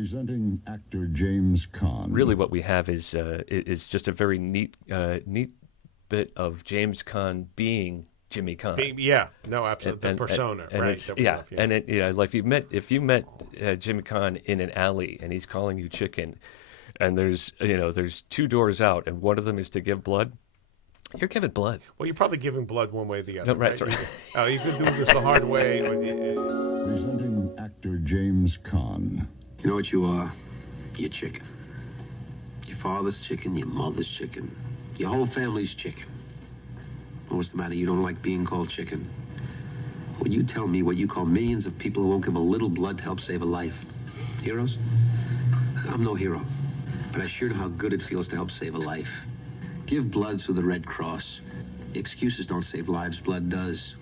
Presenting actor James Caan. Really what we have is just a very neat bit of James Caan being Jimmy Caan. Yeah, no, absolutely. The persona, and right? And like if you met Jimmy Caan in an alley and he's calling you chicken, and there's two doors out and one of them is to give blood, you're giving blood. Well, you're probably giving blood one way or the other. No, right. You could do this the hard way. Presenting actor James Caan. You know what you are? You're chicken. Your father's chicken, your mother's chicken, your whole family's chicken. What's the matter? You don't like being called chicken? When you tell me what you call millions of people who won't give a little blood to help save a life, heroes? I'm no hero, but I sure know how good it feels to help save a life. Give blood through the Red Cross. Excuses don't save lives, blood does.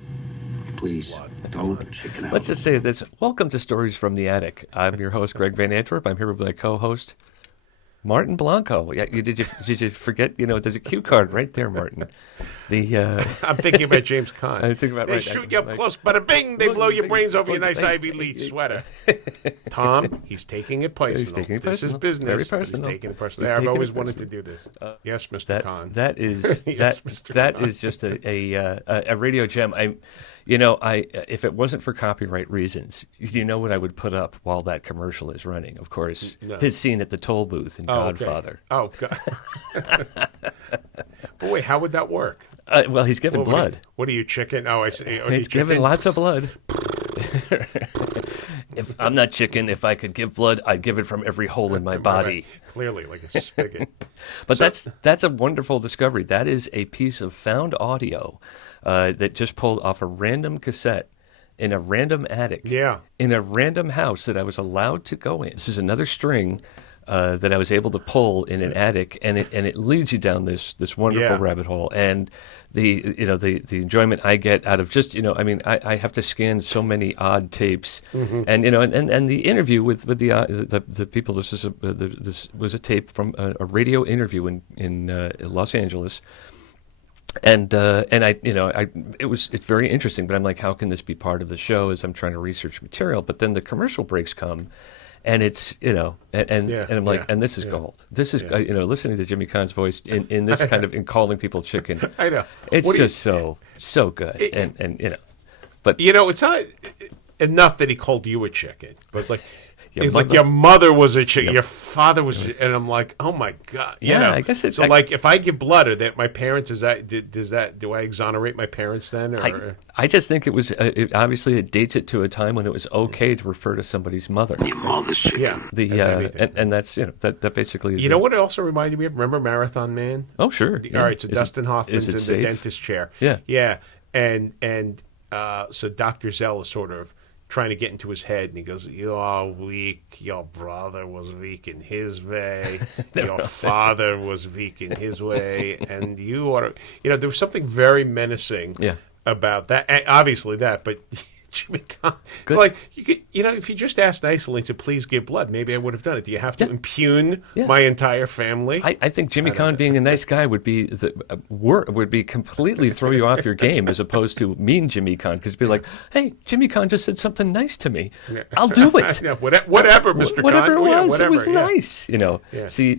Please, don't chicken out. Let's just say this. Welcome to Stories from the Attic. I'm your host, Greg Van Antwerp. I'm here with my co-host, Martin Blanco. Yeah, did you forget? There's a cue card right there, Martin. I'm thinking about James Caan. I'm thinking about they shoot you up close, bada bing! They blow your brains over your nice Ivy Leaf sweater. Tom, he's taking it personal. He's taking it This personal. is business. Very personal. He's taking it personal. I've always wanted to do this. Yes, Mr. Caan. That is Yes, that Mr. is just a radio gem. If it wasn't for copyright reasons, you know what I would put up while that commercial is running? Of course, his scene at the toll booth in Godfather. Okay. Oh, God. But wait, how would that work? Well, he's giving blood. What are you, chicken? Oh, I see. He's giving lots of blood. If I'm not chicken, if I could give blood, I'd give it from every hole in my body. Right. Clearly, like a spigot. But that's a wonderful discovery. That is a piece of found audio that just pulled off a random cassette in a random attic. Yeah. In a random house that I was allowed to go in. This is another string that I was able to pull in an attic, and it leads you down this wonderful rabbit hole. And the enjoyment I get out of just I have to scan so many odd tapes, and the interview with the people. This was a tape from a radio interview in Los Angeles. And it's very interesting, but I'm like, how can this be part of the show as I'm trying to research material? But then the commercial breaks come, and it's and I'm like, and this is gold. This is listening to Jimmy Caan's voice in this kind of in calling people chicken. I know it's just so good, but it's not enough that he called you a chicken, but it's like. He's like, your mother was a chicken, your father was, and I'm like, oh my God. I guess it's so. Like, if I give blood, or that my parents, do I exonerate my parents then? Or I just think it was obviously it dates it to a time when it was okay to refer to somebody's mother. Your mother's chicken. Yeah, and that's that basically is. You know what it also reminded me of? Remember Marathon Man? Oh sure. All right, so Dustin Hoffman's in the dentist chair. Yeah, and so Dr. Zell is sort of trying to get into his head, and he goes, "You are weak. Your brother was weak in his way. Your father was weak in his way, and you are." There was something very menacing about that. And obviously, but Jimmy Caan, like you could, if you just asked nicely and said, "Please give blood," maybe I would have done it. Do you have to impugn my entire family? I think Jimmy Caan being a nice guy would be would be completely throw you off your game, as opposed to mean Jimmy Caan, because it'd be like, "Hey, Jimmy Caan just said something nice to me. I'll do it." Whatever, Mr. Caan. Whatever it was, whatever, it was nice. See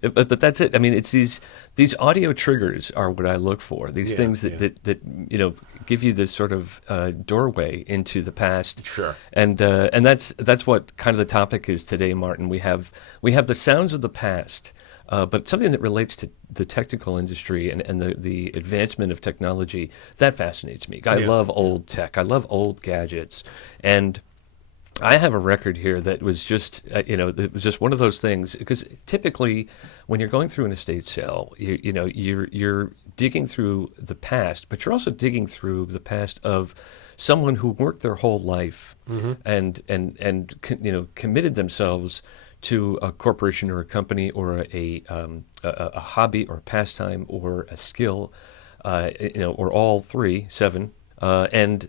but that's it. I mean, it's these audio triggers are what I look for. These things that give you this sort of doorway into the past. Sure. And that's what kind of the topic is today, Martin. We have the sounds of the past, but something that relates to the technical industry and the advancement of technology that fascinates me. I love old tech. I love old gadgets, and I have a record here that was just it was just one of those things, because typically when you're going through an estate sale, you're digging through the past, but you're also digging through the past of someone who worked their whole life and committed themselves to a corporation or a company or a hobby or a pastime or a skill, or all seven. And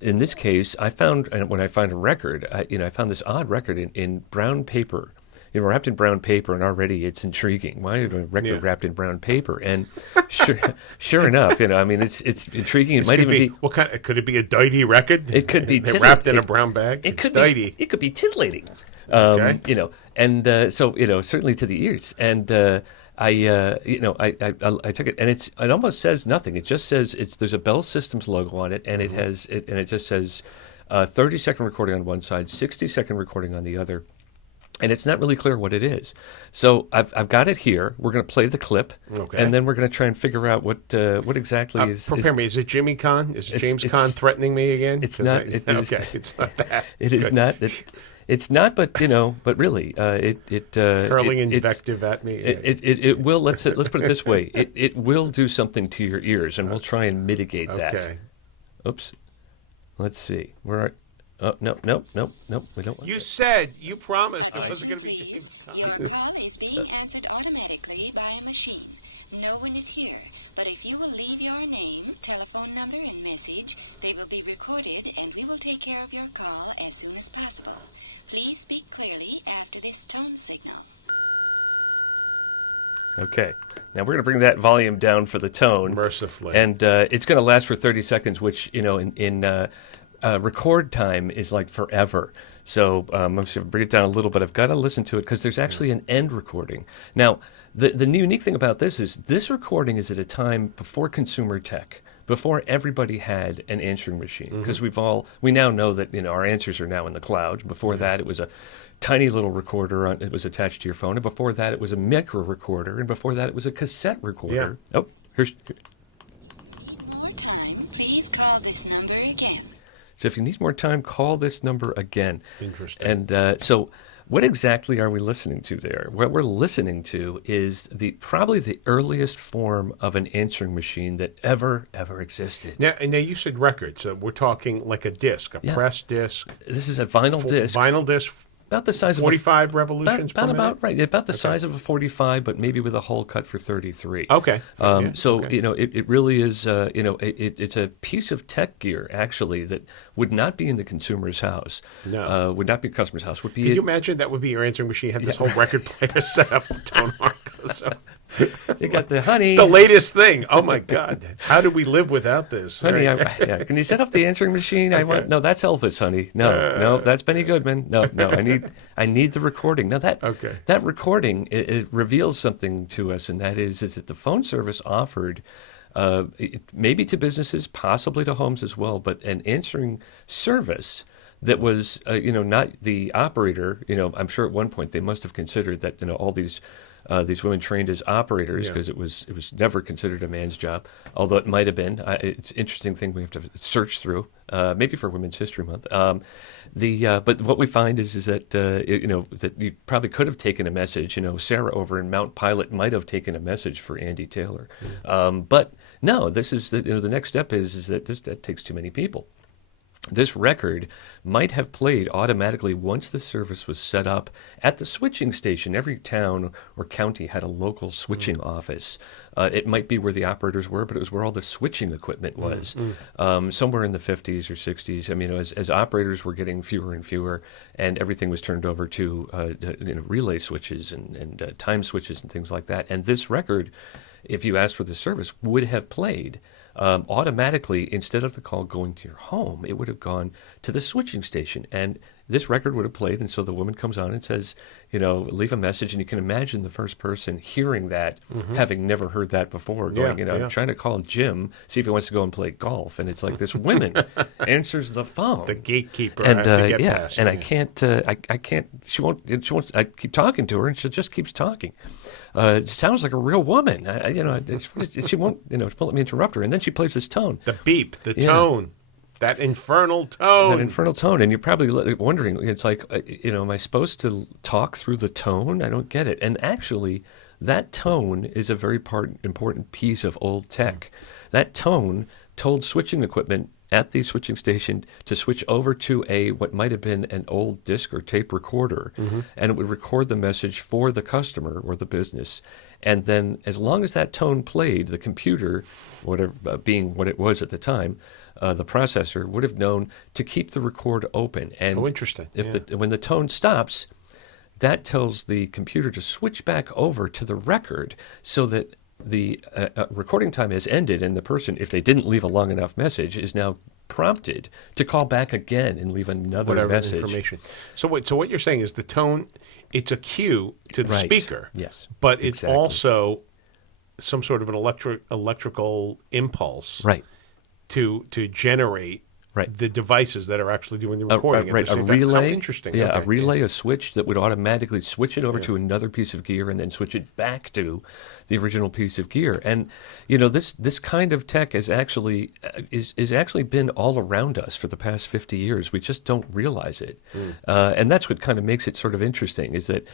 in this case, when I find a record, I found this odd record in brown paper. Wrapped in brown paper, and already it's intriguing. Why is a record wrapped in brown paper? And sure enough, it's intriguing. It might even be what kind? Could it be a dirty record? It could be wrapped in a brown bag. It could dirty. It could be titillating. Okay. And so certainly to the ears. And I took it, and it almost says nothing. It just says there's a Bell Systems logo on it, and it has it, and it just says 30-second recording on one side, 60-second recording on the other. And it's not really clear what it is. So I've got it here. We're going to play the clip, and then we're going to try and figure out what exactly is. Prepare me. Is it Jimmy Kahn? Is it James Kahn threatening me again? It's not. It's not that. It is not. It's not. But really, hurling invective at me. It will. Let's put it this way. It will do something to your ears, and we'll try and mitigate that. Okay. Oops. Let's see. Oh, no, we don't. You promised it wasn't going to be James Kahn. Your call is being answered automatically by a machine. No one is here, but if you will leave your name, telephone number, and message, they will be recorded, and we will take care of your call as soon as possible. Please speak clearly after this tone signal. Okay. Now we're going to bring that volume down for the tone. Mercifully. And it's going to last for 30 seconds, which, in record time is like forever. So I'm going to bring it down a little bit. I've got to listen to it because there's actually an end recording. Now, the unique thing about this is this recording is at a time before consumer tech, before everybody had an answering machine. Because we now know that our answers are now in the cloud. Before that, it was a tiny little recorder. It was attached to your phone. And before that, it was a micro recorder. And before that, it was a cassette recorder. Yeah. Oh, here's... More time, please call this number again. So if you need more time, call this number again. Interesting. And so what exactly are we listening to there? What we're listening to is probably the earliest form of an answering machine that ever existed. Now you said record, so we're talking like a disc, press disc. This is a vinyl disc. Vinyl disc. About the size of 45 revolutions per minute? About the size of a 45, but maybe with a hole cut for 33. Okay. It really is, it's a piece of tech gear, actually, that would not be in the consumer's house. No. Would not be a customer's house. Could you imagine that would be your answering machine? Had this whole record player set up with tone arc. So. You got the honey. It's the latest thing. Oh, my God. How do we live without this? Honey, can you set up the answering machine? Okay. No, that's Elvis, honey. No, that's Benny Goodman. No, I need the recording. Now that recording, it reveals something to us, and that is that the phone service offered, maybe to businesses, possibly to homes as well, but an answering service that was, not the operator. I'm sure at one point they must have considered that, all these women trained as operators because it was never considered a man's job, although it might have been. It's an interesting thing we have to search through, maybe for Women's History Month. But what we find is that that you probably could have taken a message. Sarah over in Mount Pilot might have taken a message for Andy Taylor, but no. This is the next step is that that takes too many people. This record might have played automatically once the service was set up at the switching station. Every town or county had a local switching office. It might be where the operators were, but it was where all the switching equipment was. Somewhere in the 50s or 60s, as operators were getting fewer and fewer, and everything was turned over to relay switches and time switches and things like that. And this record, if you asked for the service, would have played automatically. Instead of the call going to your home, it would have gone to the switching station, and this record would have played. And so the woman comes on and says, leave a message, and you can imagine the first person hearing that, having never heard that before, going, I'm trying to call Jim, see if he wants to go and play golf, and it's like this woman answers the phone, the gatekeeper, and has to get past. And I can't. She won't. I keep talking to her, and she just keeps talking. It sounds like a real woman. She won't let me interrupt her. And then she plays this tone. The beep, the tone, that infernal tone. And you're probably wondering, it's like, am I supposed to talk through the tone? I don't get it. And actually, that tone is a very important piece of old tech. That tone told switching equipment at the switching station to switch over to what might have been an old disc or tape recorder, and it would record the message for the customer or the business. And then as long as that tone played, the computer, whatever being what it was at the time, the processor would have known to keep the record open. And interesting. When the tone stops, that tells the computer to switch back over to the record so that the recording time has ended, and the person, if they didn't leave a long enough message, is now prompted to call back again and leave another Whatever message. information. So what you're saying is the tone, it's a cue to the Right. speaker. Yes. But it's Exactly. also some sort of an electrical impulse Right. to generate Right. the devices that are actually doing the recording. Right, at the a same time. relay. How interesting. Yeah, a Okay. relay, a switch that would automatically switch it over to another piece of gear and then switch it back to the original piece of gear. And this kind of tech is actually been all around us for the past 50 years. We just don't realize it, and that's what kind of makes it sort of interesting. Is that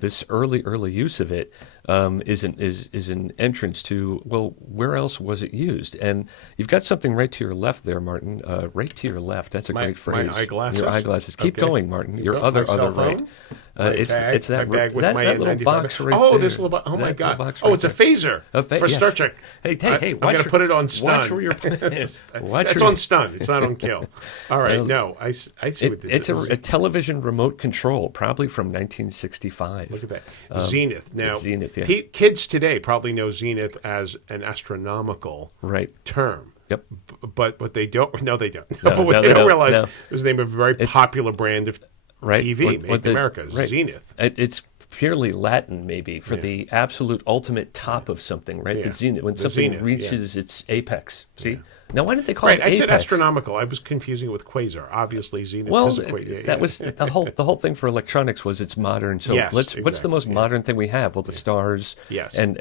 this early use of it is an entrance to, well, where else was it used? And you've got something right to your left there, Martin. Right to your left. That's a My- great phrase. my eyeglasses? Your eyeglasses. Keep Okay. going, Martin. Keep Your going. other My cell right. phone? My It's that my bag with that, my that little N95. box right Oh, there. this little box. Oh, my That little God. box Oh, right it's a there. phaser for yes. Star Trek. Hey, I'm going to put it on stun. Watch where you're watch That's where- on stun. It's not on kill. All right. No, I see what this It's is. a television remote control, probably from 1965. Look at that. Zenith. Now, Zenith, yeah. kids today probably know Zenith as an astronomical Right. term. Yep. But they don't. No, they don't. No, but what no, they they don't don't. realize No. is the name of a very popular brand of Right. TV What- made what in America. right. Zenith. It's purely Latin, maybe, for the absolute ultimate top of something, right? Yeah. The zenith, when The something zenith, reaches its apex. See? Now, why didn't they call Right. it I apex? said astronomical. I was confusing it with quasar. Obviously, Zenith Well, is a quasar. that was the whole thing for electronics was it's modern. So Yes, what's the exactly, most modern thing we have? Well, the stars. Yes. And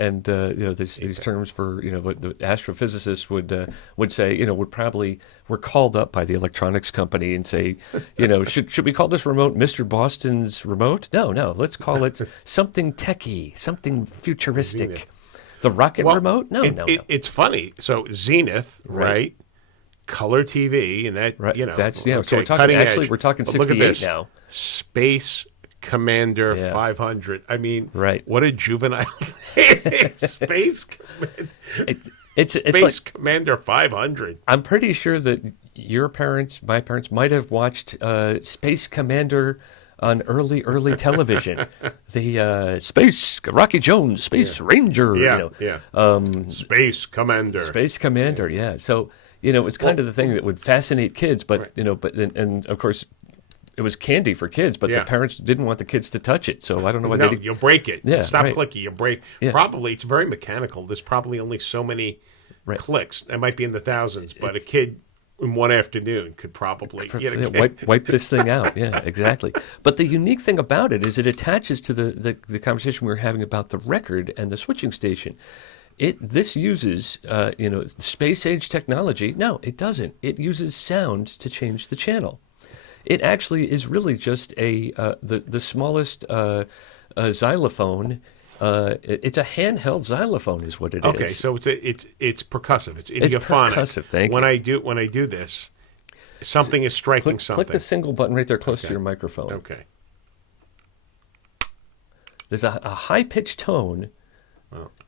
these terms for what the astrophysicists would say were called up by the electronics company and say should we call this remote Mr. Boston's remote? No, let's call it something techie, something futuristic. Zenith. The rocket Well, remote? No. It's funny. So Zenith, right? Color TV, and that Right. that's So we're talking cutting actually edge. we're talking But look at 68 this. now. Space Commander Yeah. 500. I mean, Right. what a juvenile name. Space Commander. It's Space like Commander 500. I'm pretty sure that your parents, my parents, might have watched Space Commander on early television. The Space Rocky Jones, Space Ranger. Space Commander. Space Commander. Yeah. So it's kind of the thing that would fascinate kids, but Right. and of course. It was candy for kids, but Yeah. the parents didn't want the kids to touch it. So I don't know why No, they did. you'll break it. Yeah, Stop right. clicking. You break. Yeah. Probably it's very mechanical. There's probably only so many Right. clicks. That might be in the thousands, but a kid in one afternoon could probably get a kid. wipe this thing out. Yeah, exactly. But the unique thing about it is it attaches to the conversation we were having about the record and the switching station. This uses space age technology. No, it doesn't. It uses sound to change the channel. It actually is really just the smallest xylophone. It's a handheld xylophone, is what it is. Okay, so it's percussive. It's idiophonic. percussive, thank when you. I do this, something is striking something. Click the single button right there close to your microphone. Okay. There's a high pitched tone.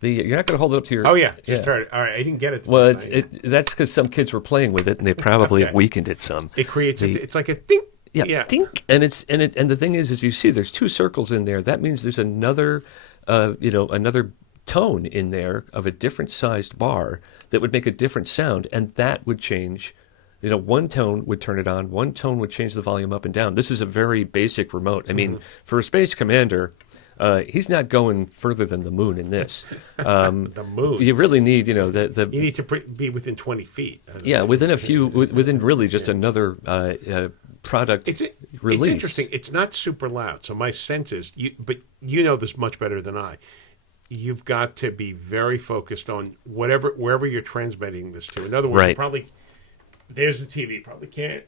You're not going to hold it up to your. Oh yeah, just try it. All right, I didn't get it. the Well, first time. that's because some kids were playing with it and they probably have weakened it some. It creates it's like a thing. Yeah, dink. And the thing is you see there's two circles in there. That means there's another another tone in there of a different sized bar that would make a different sound, and that would change. One tone would turn it on, one tone would change the volume up and down. This is a very basic remote. I mean, for a Space Commander, he's not going further than the moon in this. The moon. You really need, You need to be within 20 feet. within really just another product release. It's interesting. It's not super loud. So my sense is, but you know this much better than I. You've got to be very focused on wherever you're transmitting this to. In other words, Right. there's the TV. You probably can't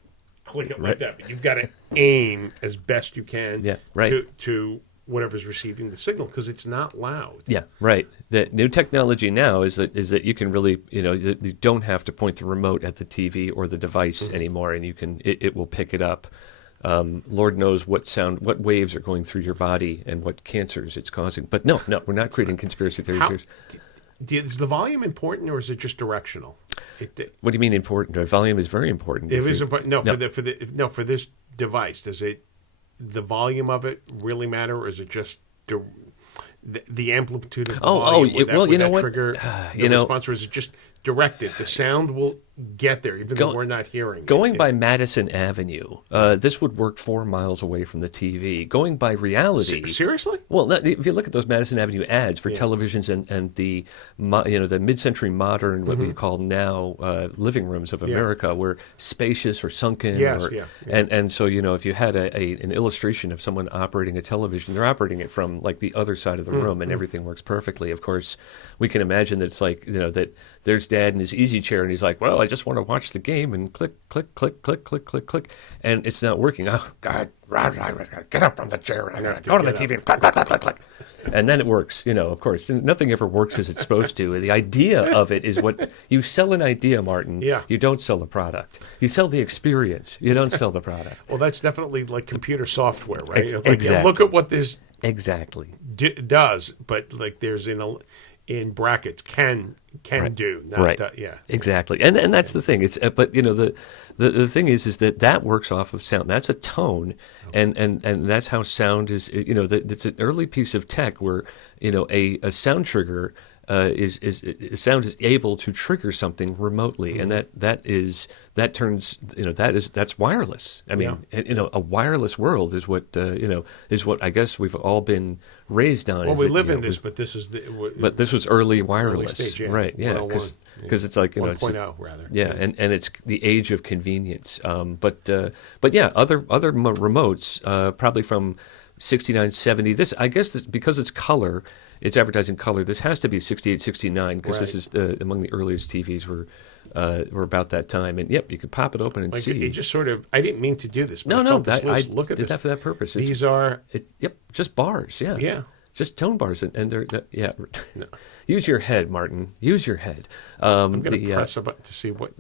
click it like that, but you've got to aim as best you can to whatever's receiving the signal because it's not loud. Yeah, right. The new technology now is that you can really, you don't have to point the remote at the TV or the device anymore, and it will pick it up. Lord knows what waves are going through your body and what cancers it's causing. But no, we're not creating conspiracy theories. Is the volume important or is it just directional? What do you mean important? Volume is very important. It is important. For this device, does the volume of it really matter, or is it just the amplitude of the volume? You know what? Trigger the response, or is it just direct it, the sound will get there, even though we're not hearing Going it. by Madison Avenue, this would work 4 miles away from the TV. Going by reality, Seriously? well, if you look at those Madison Avenue ads for televisions and the the mid-century modern, what we call now living rooms of America, were spacious or sunken, Yes, and so if you had an illustration of someone operating a television, they're operating it from like the other side of the room, and everything works perfectly. Of course, we can imagine that it's like that there's Dad in his easy chair, and he's like, well, I just want to watch the game, and click, click, click, click, click, click, click, and it's not working. Oh, God, get up from the chair, and I'm going to go to the TV, and click, click, click, click, click. And then it works, of course. Nothing ever works as it's supposed to. The idea of it is what you sell an idea, Martin. Yeah. You don't sell a product. You sell the experience. You don't sell the product. Well, that's definitely like computer software, right? It's like, exactly. Look at what this Exactly. does, but like there's in brackets can do, not Right. yeah. Exactly. And that's the thing. It's but the thing is that works off of sound. That's a tone, and that's how sound is. It's an early piece of tech where a sound trigger sound is able to trigger something remotely, and that's wireless. I mean, a wireless world is what I guess we've all been raised on. Well, we live in this, but this is but this was early wireless, stage, yeah. right? Yeah, 101, because it's like 1.0 rather. Yeah, and it's the age of convenience. But yeah, other remotes probably from 69, 70. This, I guess, because it's color. It's advertising color. This has to be 68, 69 because this is among the earliest TVs were about that time. And yep, you could pop it open and Like see. it just sort of. I didn't mean to do this. But I No, felt this I look at did this. that for that purpose. These are just bars. Yeah, Yeah. just tone bars, and they're yeah. No. Use your head, Martin. Use your head. I'm going to press a button to see what.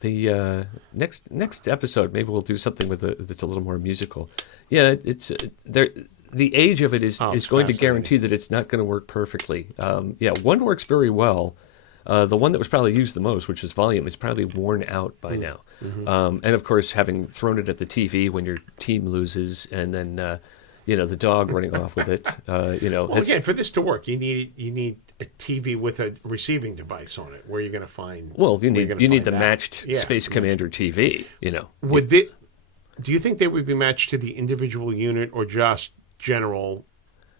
The next episode, maybe we'll do something that's a little more musical. Yeah, it's there. The age of it is going to guarantee that it's not going to work perfectly. One works very well. The one that was probably used the most, which is volume, is probably worn out by now. And of course, having thrown it at the TV when your team loses, and then the dog running off with it. Well, again, for this to work, you need a TV with a receiving device on it. Where you're going to find. Well, you need the that. matched Space Commander TV. Do you think they would be matched to the individual unit or just general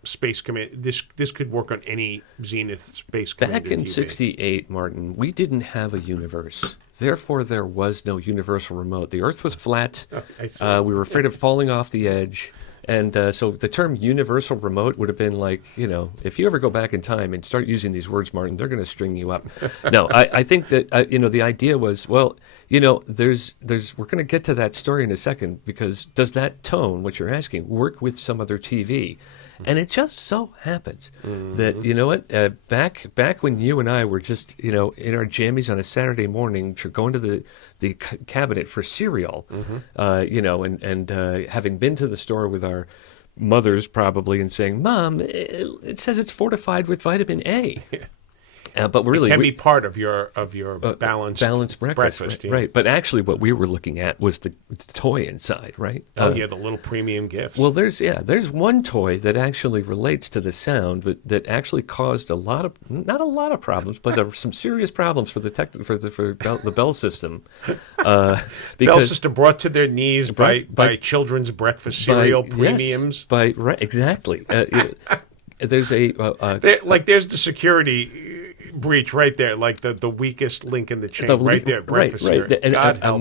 Space Command? This could work on any Zenith Space Commander Back in TV. '68, Martin, we didn't have a universe. Therefore, there was no universal remote. The Earth was flat. I see. We were afraid of falling off the edge. And so the term universal remote would have been like, if you ever go back in time and start using these words, Martin, they're going to string you up. No, I think that, the idea was, well, there's we're going to get to that story in a second, because does that tone, what you're asking, work with some other TV? And it just so happens that, back when you and I were just, in our jammies on a Saturday morning, going to the cabinet for cereal, and having been to the store with our mothers probably and saying, Mom, it says it's fortified with vitamin A. But really, it can be part of your balanced breakfast, yeah. right? But actually, what we were looking at was the toy inside, right? The little premium gift. Well, there's one toy that actually relates to the sound that actually caused not a lot of problems, but some serious problems for the Bell system. Bell system brought to their knees by children's breakfast cereal premiums. Yes, right, exactly. There's there's the security breach right there, like the weakest link in the chain, right there. Breakfast right. cereal. And God a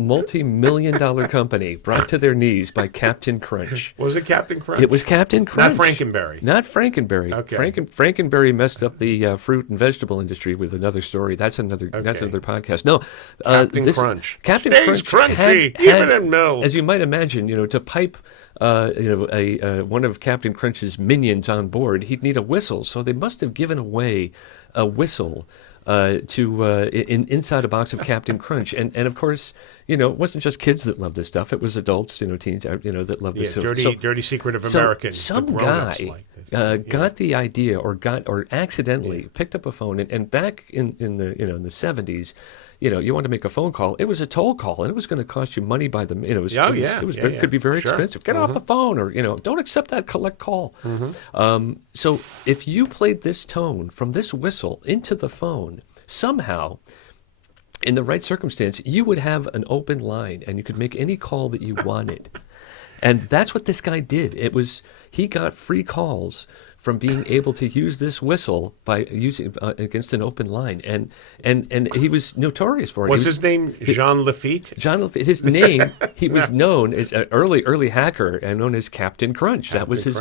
multi-million-dollar company brought to their knees by Captain Crunch. Was it Captain Crunch? It was Captain Crunch. Not Frankenberry. Not Frankenberry. Okay. Frankenberry messed up the fruit and vegetable industry with another story. That's another podcast. No, Captain Crunch. Captain Stays Crunch crunchy, had, even in milk. as you might imagine, to pipe one of Captain Crunch's minions on board, he'd need a whistle. So they must have given away a whistle inside a box of Captain Crunch, and of course, it wasn't just kids that loved this stuff. It was adults, teens, that loved this. Dirty secret of Americans. Some guy got the idea, or accidentally picked up a phone, and back in the in the 70s. you want to make a phone call, it was a toll call, and it was going to cost you money by the minute. It could be very expensive. Get off the phone, or don't accept that collect call. So if you played this tone from this whistle into the phone, somehow, in the right circumstance, you would have an open line, and you could make any call that you wanted. And that's what this guy did. He got free calls from being able to use this whistle by using against an open line, and he was notorious for it. Was his name Jean Lafitte? Jean Lafitte. His name. He was known as an early hacker and known as Captain Crunch. That was his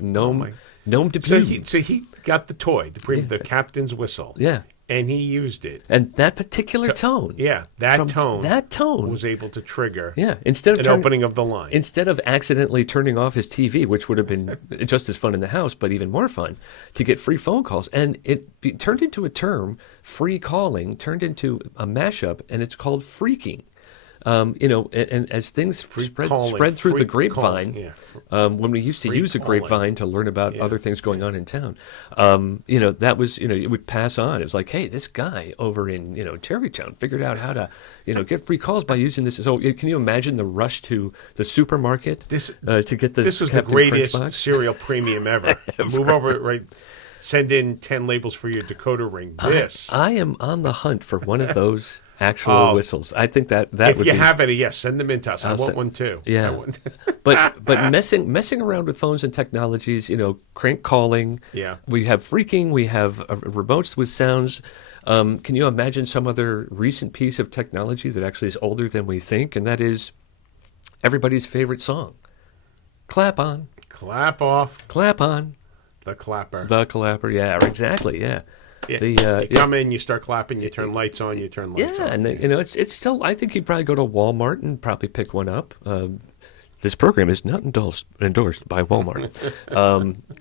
gnome debut. So he got the toy, the captain's whistle. Yeah. And he used it. And that particular tone. Yeah, that tone was able to trigger instead of opening of the line. Instead of accidentally turning off his TV, which would have been just as fun in the house, but even more fun, to get free phone calls. And it turned into a term, free calling, turned into a mashup, and it's called freaking. And as things spread through the grapevine, when we used to use a grapevine to learn about other things going on in town, that was, it would pass on. It was like, hey, this guy over in, Terrytown figured out how to, get free calls by using this. So can you imagine the rush to the supermarket to get this? This was Captain the greatest Crunch box? cereal premium ever. Move over, right? Send in 10 labels for your decoder ring. I am on the hunt for one of those actual whistles. I think that would be... If you have any, send them in to us. I want one too. Yeah. but messing around with phones and technologies, crank calling. Yeah. We have freaking. We have remotes with sounds. Can you imagine some other recent piece of technology that actually is older than we think? And that is everybody's favorite song. Clap on. Clap off. Clap on. The clapper. The clapper, yeah, exactly, yeah. Yeah. You come in, you start clapping, you turn lights on, you turn lights on. Yeah, and it's still, I think you'd probably go to Walmart and probably pick one up. This program is not endorsed by Walmart,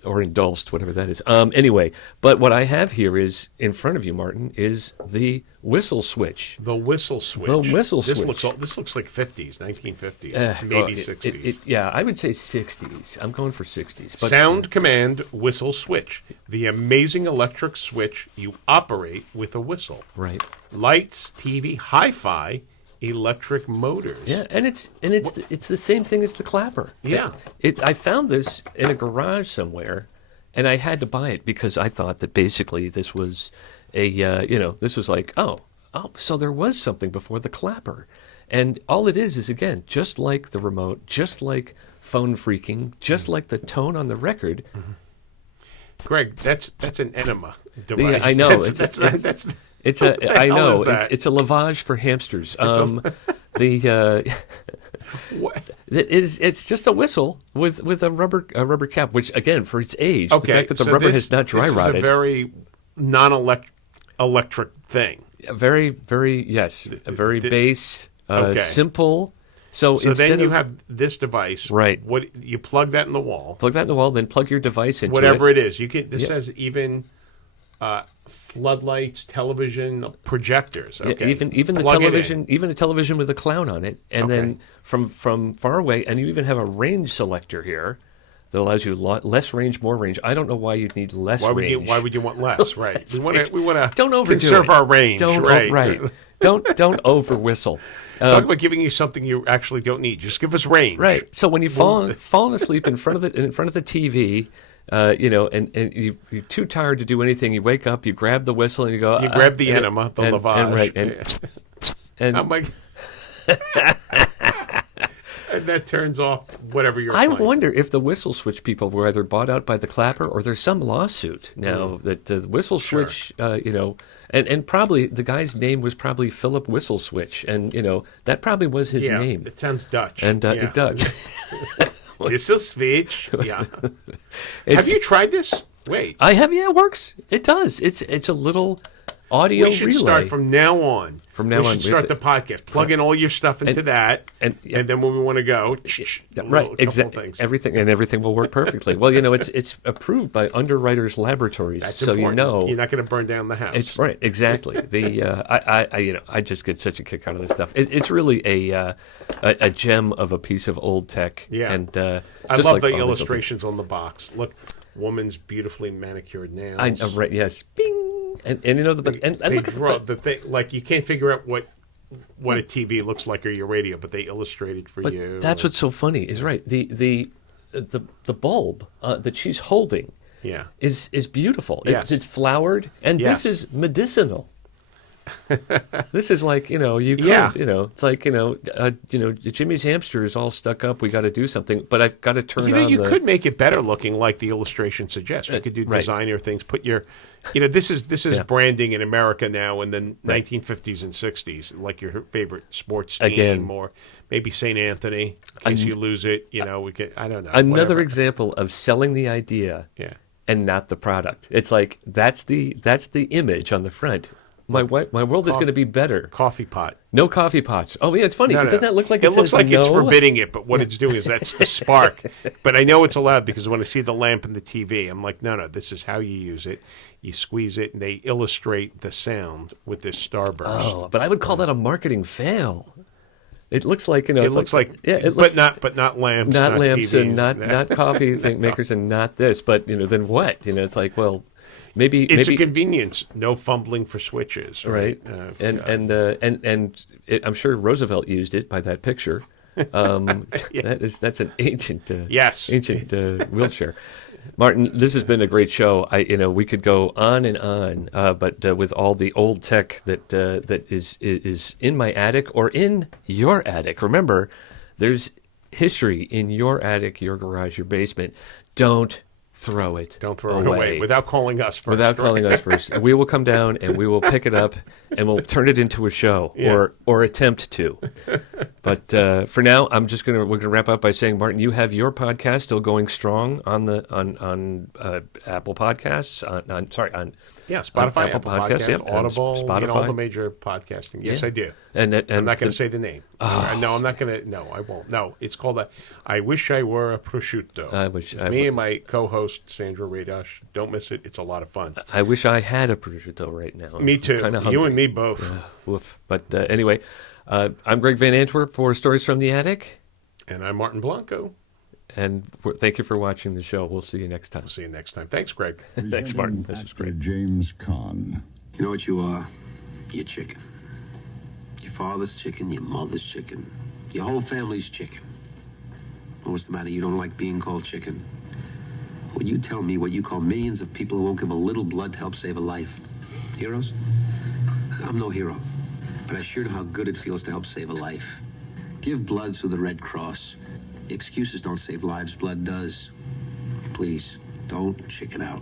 or indulged, whatever that is. Anyway, but what I have here is, in front of you, Martin, is the whistle switch. The whistle switch. This looks like 50s, 1950s, maybe 60s. I would say 60s. I'm going for 60s. But Sound command whistle switch. The amazing electric switch you operate with a whistle. Right. Lights, TV, hi-fi, electric motors. Yeah, and it's the same thing as the clapper. Yeah. I found this in a garage somewhere, and I had to buy it because I thought that basically this was this was like, so there was something before the clapper. And all it is again, just like the remote, just like phone freaking, just like the tone on the record. Mm-hmm. Greg, that's an enema device. I know. It's a lavage for hamsters. It's just a whistle with a rubber cap, which again, for its age, the fact that the rubber has not dry rotted. This is a very non-electric thing. Very base, simple. So then you have this device, right? What you plug that in the wall? Plug that in the wall, then plug your device into whatever it is. You can. This says even. Floodlights, television, projectors. Okay. Yeah, even the television, even a television with a clown on it, and then from far away, and you even have a range selector here that allows you less range, more range. I don't know why you'd need less range. Why would you want less? Right. We want to don't overdo conserve our range. Don't over whistle. Talk about giving you something you actually don't need. Just give us range. Right. So when you fallen asleep in front of the TV. And you're too tired to do anything. You wake up, you grab the whistle, and you go. You grab the enema, the lavage, and I'm like, and that turns off whatever you're. I wonder if the whistle switch people were either bought out by the clapper or there's some lawsuit now that the whistle switch, and probably the guy's name was probably Philip Whistle Switch, and that probably was his name. It sounds Dutch, and it does. Whistle switch. Yeah. Have you tried this? Wait. I have. Yeah, it works. It does. It's a little audio relay. We should start from now on. We should start the podcast. Plug in all your stuff into that, and then when we want to go, right? Exactly. Everything will work perfectly. Well, it's approved by Underwriters Laboratories, that's so important. You're not going to burn down the house. It's right. Exactly. I just get such a kick out of this stuff. It's really a gem of a piece of old tech. Yeah. And I love the illustrations on the box. Look, woman's beautifully manicured nails. Right. Yes. Bing. And you know and They look at draw the thing, like you can't figure out what a TV looks like or your radio, but they illustrate it for but you. that's what's so funny is right. The bulb that she's holding Yeah. is beautiful. Yes. It's flowered, and this is medicinal. This is like, you could, Yeah. it's like, Jimmy's hamster is all stuck up. We got to do something, but I've got to turn on You the... could make it better looking, like the illustration suggests. You could do right. designer things. Put your, this is Yeah. branding in America now in the 1950s and 60s, like your favorite sports team, Again. or maybe St. Anthony. In case you lose it, we could. I don't know. Another whatever. example of selling the idea Yeah. and not the product. It's like, that's the image on the front. My world is going to be better. Coffee pot. No coffee pots. Oh, yeah, it's funny. No, Doesn't that look like it looks says like it's no? forbidding it, but what it's doing is that's the spark. But I know it's allowed because when I see the lamp and the TV, I'm like, no, this is how you use it. You squeeze it, and they illustrate the sound with this starburst. Oh, but I would call that a marketing fail. It looks like, it looks like, it looks, but not lamps, not lamps, TVs, and not coffee makers, and not this. But then what? It's like, well, maybe it's a convenience. No fumbling for switches, right? I'm sure Roosevelt used it by that picture. That's an ancient wheelchair. Martin, this has been a great show. We could go on and on, but with all the old tech that is in my attic or in your attic. Remember, there's history in your attic, your garage, your basement. Don't throw it. Don't throw it away without calling us first. Without calling us first. We will come down and we will pick it up and we'll turn it into a show or attempt to. But for now, we're gonna wrap up by saying, Martin, you have your podcast still going strong on Apple Podcasts, on Spotify, Apple Apple Podcasts, Podcasts, Audible, Spotify. all the major podcasting. Yes, I do. And I'm not going to say the name. No, I'm not going to. No, I won't. No, it's called I Wish I Were a Prosciutto. Me and my co-host, Sandra Radosh. Don't miss it. It's a lot of fun. I wish I had a prosciutto right now. Me too. You and me both. Woof. But anyway, I'm Greg Van Antwerp for Stories from the Attic. And I'm Martin Blanco. And thank you for watching the show. We'll see you next time. See you next time. Thanks, Greg. Thanks, Martin. This is Actor great. James Caan. You know what you are? You're chicken. Your father's chicken, your mother's chicken. Your whole family's chicken. What's the matter? You don't like being called chicken? When you tell me what you call millions of people who won't give a little blood to help save a life. Heroes? I'm no hero. But I sure know how good it feels to help save a life. Give blood through the Red Cross. Excuses don't save lives, blood does. Please, don't chicken out.